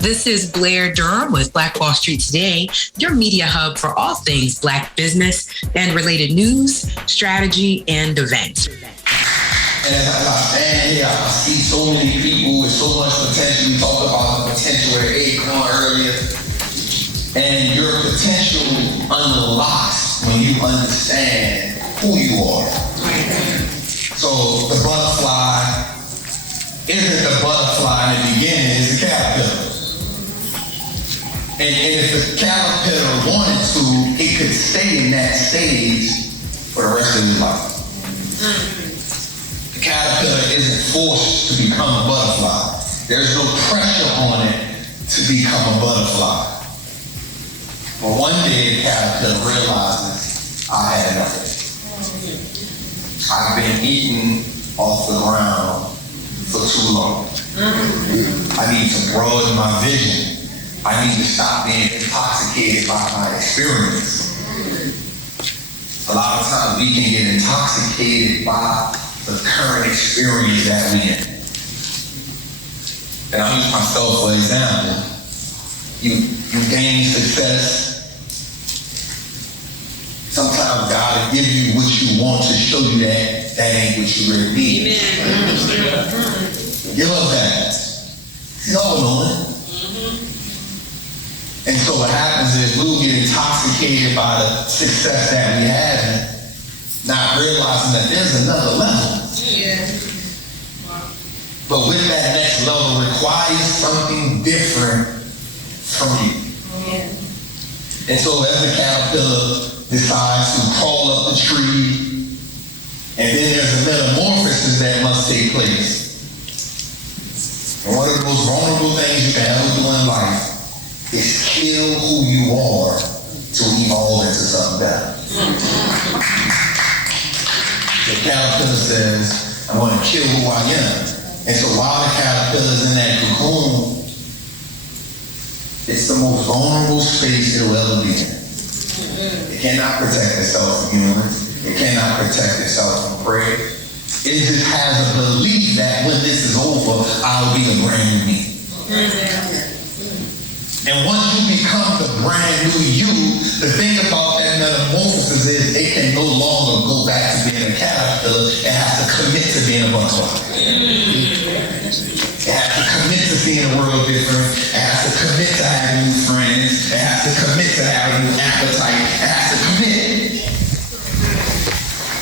This is Blair Durham with Black Wall Street Today, your media hub for all things Black business and related news, strategy, and events. And as I stand here, I see so many people with so much potential. We talked about the potential at Acorn earlier. And your potential unlocks when you understand who you are. So the butterfly isn't the butterfly in the beginning, it's the caterpillar. And if the caterpillar wanted to, it could stay in that stage for the rest of his life. The caterpillar isn't forced to become a butterfly. There's no pressure on it to become a butterfly. But one day the caterpillar realizes, I had enough. I've been eating off the ground for too long. I need to broaden my vision. I need to stop being intoxicated by my experience. A lot of times we can get intoxicated by the current experience that we in. And I'll use myself for example. You gain success. Sometimes God will give you what you want to show you that ain't what you really need. Give up that. He's all knowing. And so what happens is we'll get intoxicated by the success that we have, not realizing that there's another level. But with that next level requires something different from you. And so as the caterpillar decides to crawl up the tree, and then there's a metamorphosis that must take place. And one of the most vulnerable things you can ever do in life is kill who you are to evolve into something better. The caterpillar says, I want to kill who I am. And so while the caterpillar's in that cocoon, it's the most vulnerable space it will ever be in. It cannot protect itself from humans. It cannot protect itself from prey. It just has a belief that when this is over, I'll be a brand new me. And once you become the brand new you, the thing about that metamorphosis is it can no longer go back to being a caterpillar. It has to commit to being a butterfly. It has to commit to seeing the world different. It has to commit to having new friends. It has to commit to having new appetite. It has to commit.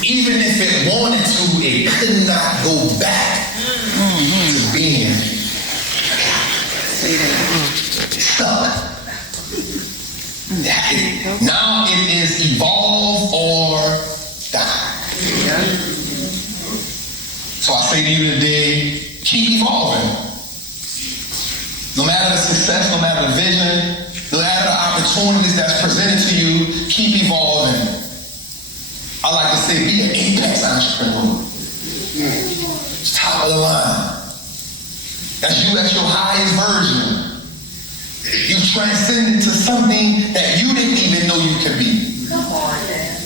Even if it wanted to, it could not go back to being stuck. Now it is evolve or die. So I say to you today, keep evolving. No matter the success, no matter the vision, no matter the opportunities that's presented to you, keep evolving. I like to say, be an apex entrepreneur. It's top of the line. That's you at your highest version. You transcended to something that you didn't even know you could be. Come on, man.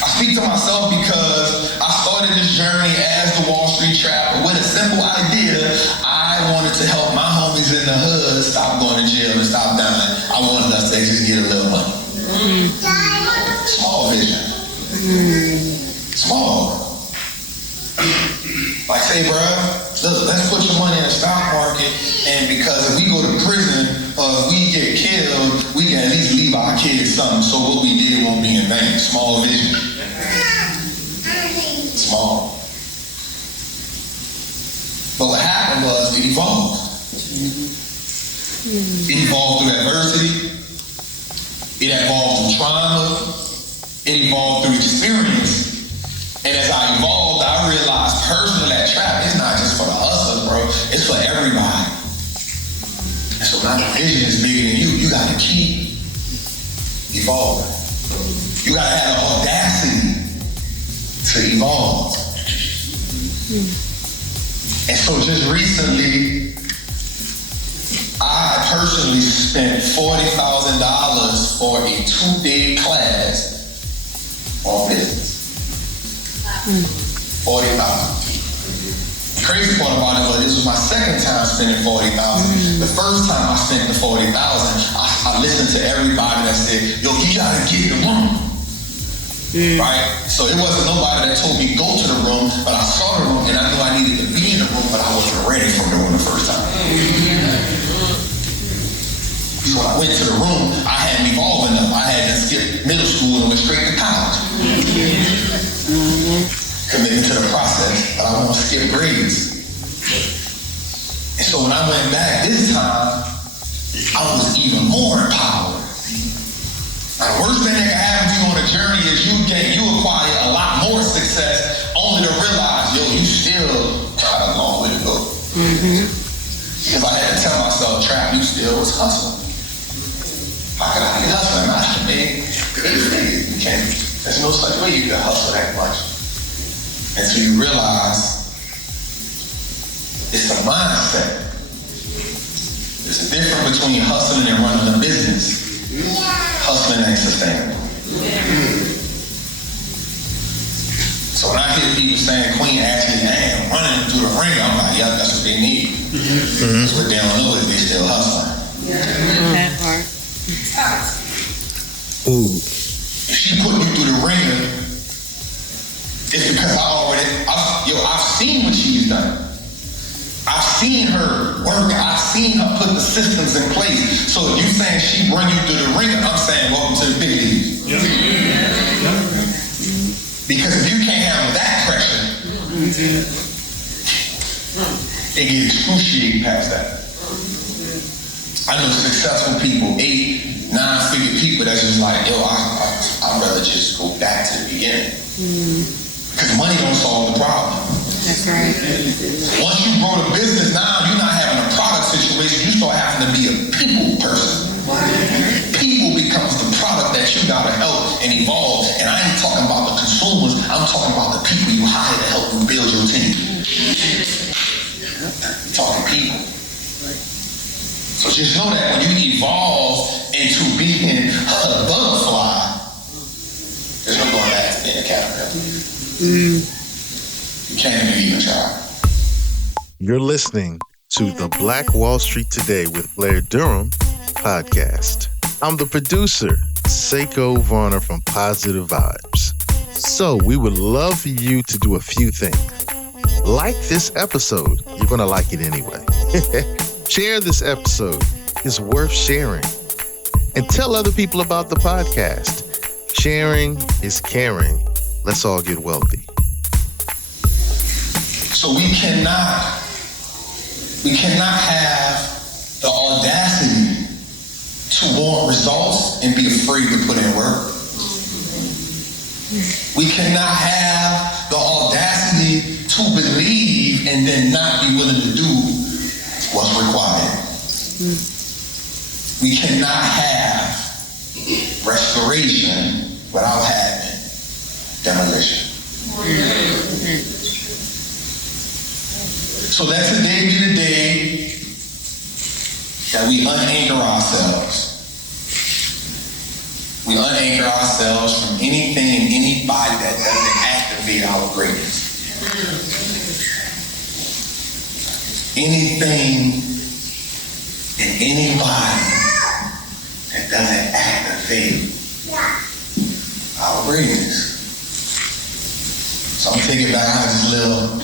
I speak to myself because I started this journey as the Wall Street Trapper with a simple idea. I wanted to help my homies in the hood stop going to jail and stop dying. I wanted us to just get a little money. Small vision. Small. Like say, bro, let's put your money in the stock market, and because if we go to prison or we get killed, we can at least leave our kids something, so what we did won't be in vain. Small vision. Small. But what happened was it evolved. It evolved through adversity. It evolved through trauma. It evolved through experience. And as I evolved, I realized personally that trap is not just for the hustlers, bro. It's for everybody. And so now the vision is bigger than you. You got to keep evolving. You got to have the audacity to evolve. And so just recently, I personally spent $40,000 for a 2-day class on business. $40,000. The crazy part about it was this was my second time spending $40,000. The first time I spent the $40,000, I listened to everybody that said, yo, you gotta get in the room. Right? So it wasn't nobody that told me go to the room, but I saw the room and I knew I needed to be in the room, but I wasn't ready for the room the first time. So when I went to the room, I hadn't evolved enough. I had to skip middle school and went straight to college. Commitment to the process, but I won't skip grades. And so when I went back this time, I was even more empowered. Now, the worst thing that can happen to you on a journey is you acquire a lot more success only to realize, yo, you still got a long way to go. Because I had to tell myself, Trap, you still was hustling. How could I be hustling? I made good things. You can't. There's no such way you can hustle that much. And so you realize it's a mindset. There's a difference between hustling and running a business. Hustling ain't sustainable. So when I hear people saying Queen Ashley, I'm running through the ring, I'm like, yeah, that's what they need. Because what they don't know is they still hustling. That part. Ooh. If she put you through the ringer, it's because I've seen what she's done. I've seen her work. I've seen her put the systems in place. So if you're saying she run you through the ringer, I'm saying welcome to the big leagues. Because if you can't handle that pressure, it gets excruciating past that. I know successful people, 8, 9-figure people that's just like, yo, I'd rather just go back to the beginning. Because money don't solve the problem. That's right. Once you grow the business, now you're not having a product situation, you start having to be a people person. People becomes the product that you gotta help and evolve. And I ain't talking about the consumers, I'm talking about the people you hire to help you build your team. I'm talking people. So just know that when you evolve into being a butterfly, there's no going back to being a caterpillar. You can't even try. You're listening to the Black Wall Street Today with Blair Durham podcast. I'm the producer, Seiko Varner from Positive Vibes. So we would love for you to do a few things. Like this episode. You're going to like it anyway. Share this episode. It's worth sharing. And tell other people about the podcast. Sharing is caring. Let's all get wealthy. So we cannot have the audacity to want results and be afraid to put in work. We cannot have the audacity to believe and then not be willing to do what's required. We cannot have restoration without having demolition. So let today be the day that we unanchor ourselves. We unanchor ourselves from anything and anybody that doesn't activate our greatness. Anything and anybody that doesn't activate our greatness. So I'm gonna take it back on this little,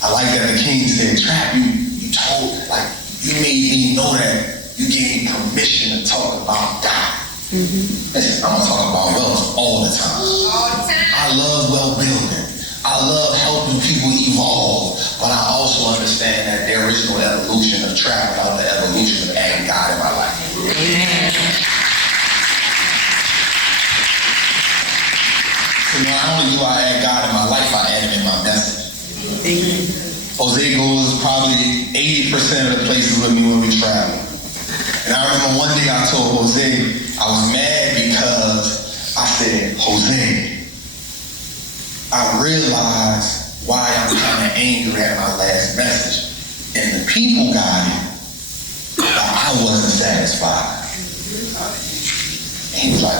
I like that the king said, Trap, you told, like, you made me know that you gave me permission to talk about God. Listen, I'm gonna talk about wealth all the time. I love wealth building. I love helping people evolve, but I also understand that there is no evolution of Trap without the evolution of adding God in my life. So not only do I add God in my life, I add him in my message. Jose goes probably 80% of the places with me when we travel. And I remember one day I told Jose, I was mad because I said, Jose, I realized why I'm kind of angry at my last message. And the people got it, but I wasn't satisfied. And he was like,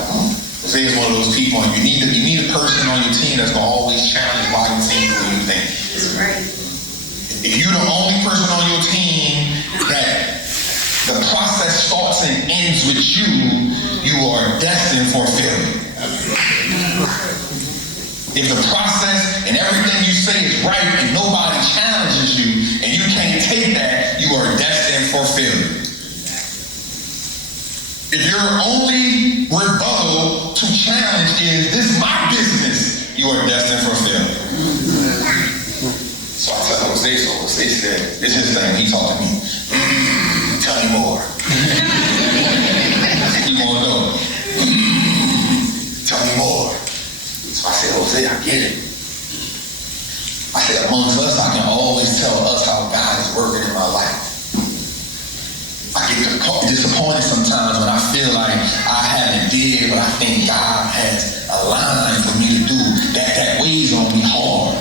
Jose is one of those people, and you need a person on your team that's gonna always challenge why you think what you think. That's right. If you're the only person on your team the process starts and ends with you, you are destined for failure. If the process and everything you say is right and nobody challenges you and you can't take that, you are destined for failure. If your only rebuttal to challenge is, this is my business, you are destined for failure. So I tell Jose, Jose said, this is his thing, he talked to me. Tell me more. You want to know? Tell me more. So I said, Jose, I get it. I said, amongst us, I can always tell us how God is working in my life. I get disappointed sometimes when I feel like I haven't did what I think God has aligned for me to do. That weighs on me hard.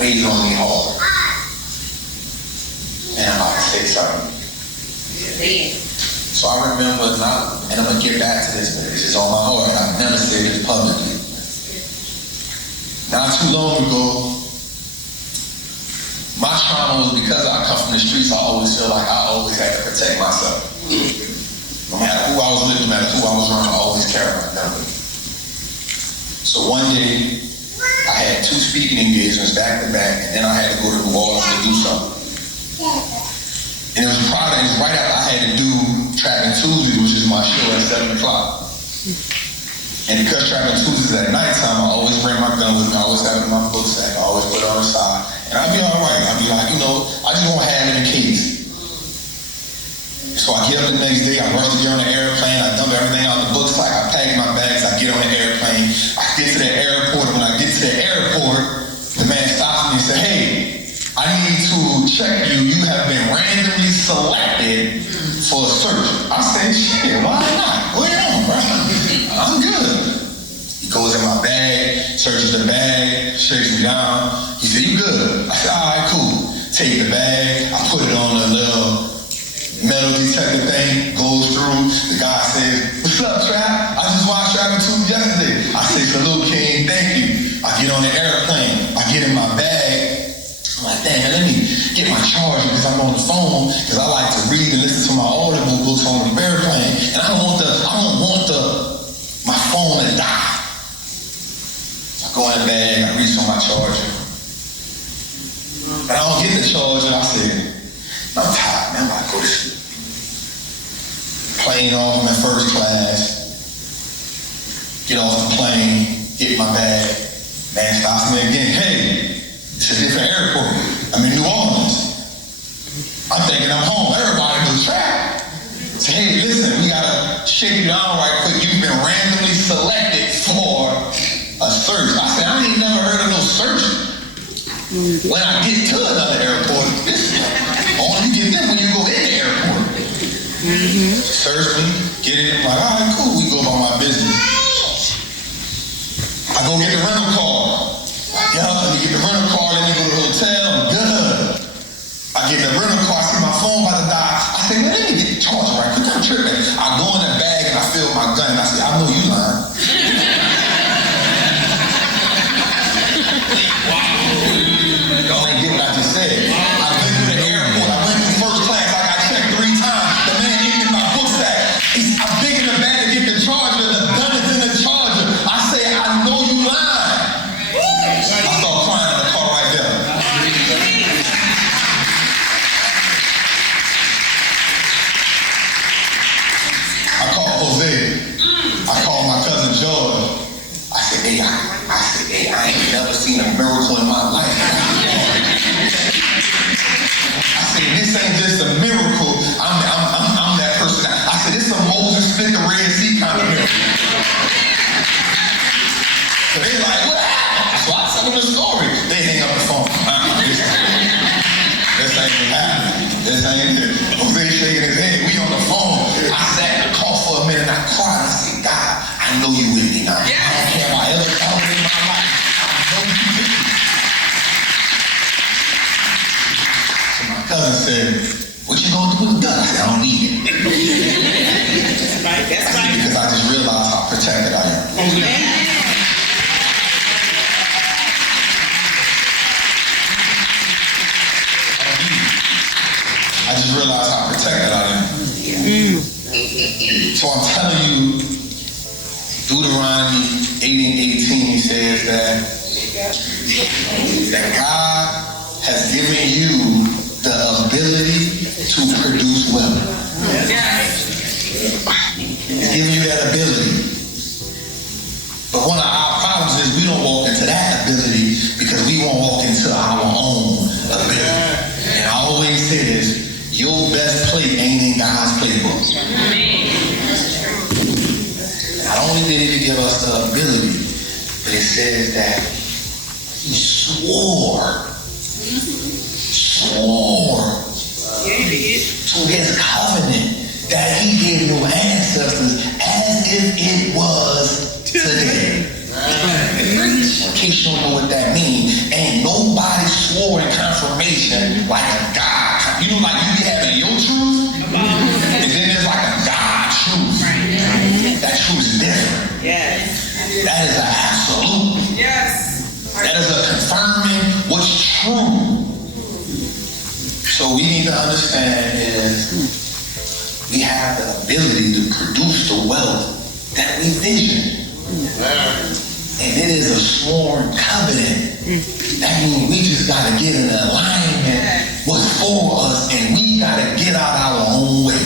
Weighs on me hard. And I'm about to say something. So I remember, and I'm going to get back to this, but this is on my heart. I've never said this publicly. Not too long ago, my trauma was because I come from the streets, I always feel like I always had to protect myself. No matter who I was with, no matter who I was around, I always carried my gun with me. So one day, I had 2 speaking engagements back to back, and then I had to go to New Orleans to do something. And it was right after I had to do Trapping Tuesdays, which is my show at 7 o'clock. And because Trapping Tuesdays at nighttime, I always bring my gun with me, I always have it in my book sack, I always put it on the side. And I'd be all right. I'd be like, I just want to have it in case. So I get up the next day, I rush to get on the airplane, I dump everything out the book sack, I pack my bags, I get on the airplane, I get to the airport, and when I get to the airport, the man stops me and says, hey, I need to check you. You have been randomly selected for a search. I said, shit, why not? Go ahead on, bro. I'm good. He goes in my bag, searches the bag, shakes me down. He said, you good? I said, all right, cool. Take the bag, I put it on a little metal detector thing, goes through. The guy says, what's up, Trap? I just watched Trapping Tuesdays yesterday. I say, salute, King, thank you. I get on the airplane, I get in my bag. I'm like, damn, let me get my charger because I'm on the phone because I like to read and listen to my audible books on the airplane, and I don't want my phone to die. So I go in the bag, I reach for my charger, but I don't get the charger. I said, I'm tired, man. I'm about to go to sleep. Plane off, I'm in first class. Get off the plane, get my bag. Man stops me again. Hey. It's a different airport. I'm in New Orleans. I'm thinking I'm home. Everybody knows Trap. Say, hey, listen, we gotta shake you down right quick. You've been randomly selected for a search. I said, I ain't never heard of no search. When I get to another airport, only you get them when you go in the airport. Search me, get it. I'm like, all right, cool. We go about my business. I go get the rental car. Let me get the rental car, let me go to the hotel, I'm good. I get the rental car, I see my phone about to die. I say, man, let me get the charger right quick, I'm tripping. I go in the bag and I feel my gun and I say, I know you lying. Wow. Y'all ain't get what I just said. I've been to the airport, I went through first class, I got checked 3 times. The man emptied my book sack. I'm digging the bag to get the charger, the gun is in the charger. I say, I know you lying. I start crying in the car right there. I call Jose. I call my cousin George. I said, hey, I ain't never seen a miracle in my life. I said, this ain't just a miracle. I'm that person. I said, this is a Moses split the Red Sea kind of miracle. So they like, what happened? So I tell them the story. They hang up the phone. This ain't what happened. This ain't it. Jose shaking his head. We on the phone. I sat in the car for a minute and I cried. I said, God, I know you with me now. Yes. I don't care if I ever thought it in my life. I know you with me. So my cousin said, what you gonna do with the gun? I said, I don't need it. That's right. Because I just realized how protected I am. I just realized how protected I am. So I'm telling you, Deuteronomy 8:18 says that God has given you the ability to produce wealth. He's giving you that ability. But one of our problems is we don't walk into that ability because we won't walk into our own ability. And I always say this, your best play ain't in God's playbook. Not only did he give us the ability, but it says that he swore to his covenant that he gave your ancestors as if it was today. In case you don't know what that means, ain't nobody swore in confirmation like a God. You know, like you be having your truth, and then there's like a God truth. That truth is different. That is an absolute. That is a confirming what's true. So we need to understand is we have the ability to produce the wealth that we vision. And it is a sworn covenant. That means we just got to get in alignment what's for us, and we got to get out our own way.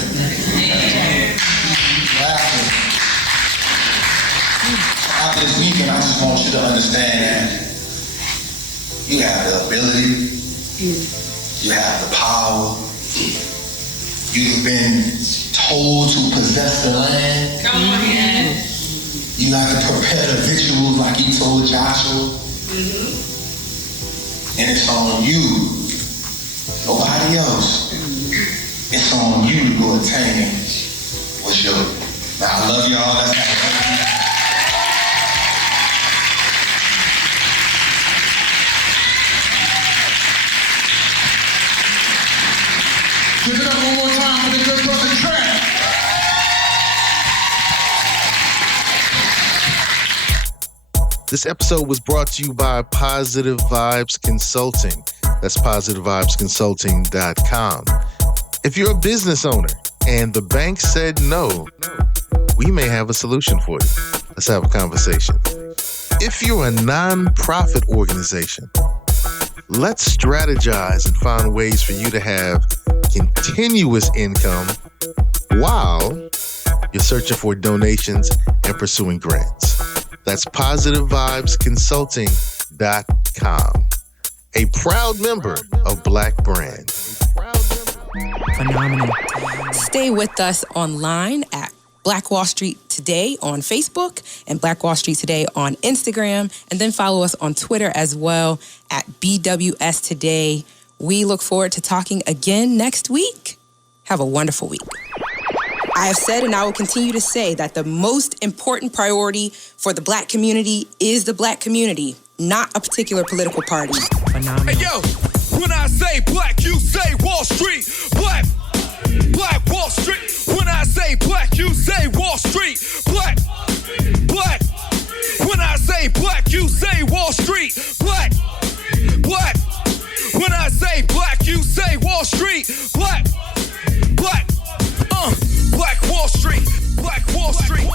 After this weekend, I just want you to understand that you have the ability, you have the power, you've been told to possess the land. Come on, yeah. You got to prepare the victuals like he told Joshua. And it's on you, nobody else. It's on you to go attain what's yours. Now, I love y'all. That's how give it up one more time for the good brother Trent. This episode was brought to you by Positive Vibes Consulting. That's positivevibesconsulting.com. If you're a business owner and the bank said no, we may have a solution for you. Let's have a conversation. If you're a non-profit organization, let's strategize and find ways for you to have continuous income while you're searching for donations and pursuing grants. That's positivevibesconsulting.com. A proud member of Black Brand. Phenomenal. Stay with us online at Black Wall Street Today on Facebook and Black Wall Street Today on Instagram, and then follow us on Twitter as well at BWST Today. We look forward to talking again next week. Have a wonderful week. I have said and I will continue to say that the most important priority for the Black community is the Black community, not a particular political party. Phenomenal. Hey, yo, when I say black, you say Wall Street. Black Wall Street. When I say black, you say Wall Street. Black. When I say black, you say Wall Street. Black. When I say black, you say Wall Street. Black Wall Street. Black Wall Street.